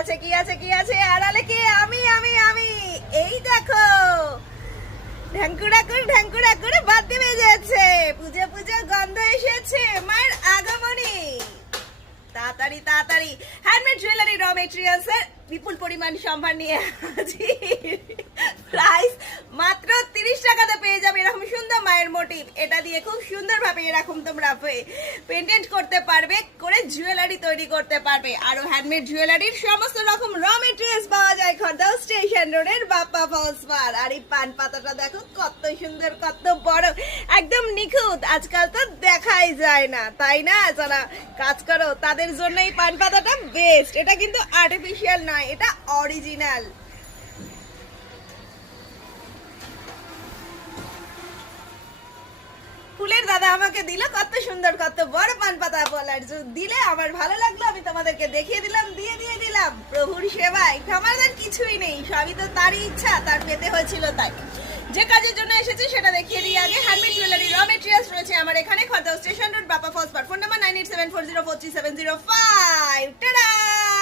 আছে কি আছে কি আছে আড়ালে কে? আমি এই দেখো, ঢ্যাঙ্কুড়া করে বাদ্যে বেজে যাচ্ছে, পুজো পুজো গন্ধ এসেছে, মায়ের আগমনী। তাড়াতাড়ি তাড়াতাড়ি হ্যান্ডমেড জুয়েলারি র মেটেরিয়ালস এর বিপুল পরিমাণ সম্ভার নিয়ে হাজির। প্রাইস মাত্র 30 টাকাতে পেয়ে যাবে এরকম সুন্দর মায়ের মোটিভ। এটা দিয়ে খুব সুন্দরভাবে এরকম তোমরা পেন্টেন্ট করতে পারবে, করে জুয়েলারি তৈরি করতে পারবে। আরো হ্যান্ডমেড জুয়েলারির সমস্ত রকম র মেটেরিয়ালস পাওয়া যায় খড়দহ স্টেশন রোডের বাপ্পা ফলস পার। আর এই পান পাতাটা দেখো কত সুন্দর, কত বড়, একদম নিখুঁত। আজকাল তো দেখাই যায় না, তাই না? যারা কাজ করো তাদের জন্য এই পান পাতাটা বেস্ট। এটা কিন্তু আর্টিফিশিয়াল নয়, এটা অরিজিনাল। ফুলের দাদা আমাকে দিল কত সুন্দর, কত বড় পান পাতা বলার দিলে আমার ভালো লাগলো, আমি তোমাদেরকে দেখিয়ে দিলাম, দিয়ে দিলাম। প্রভুর সেবায় আমাদের কিছুই নেই, সবই তো তারই ইচ্ছা, তার পেতে হয়েছিল। তাই যে কাজের জন্য এসেছে সেটা দেখিয়ে দিই আগে। হ্যান্ডমেড জুয়েলারি র মেটেরিয়ালস রয়েছে আমার এখানে খড়দহ স্টেশন রোড বাপ্পা ফলস পার। Phone number 9874043705। টাটা।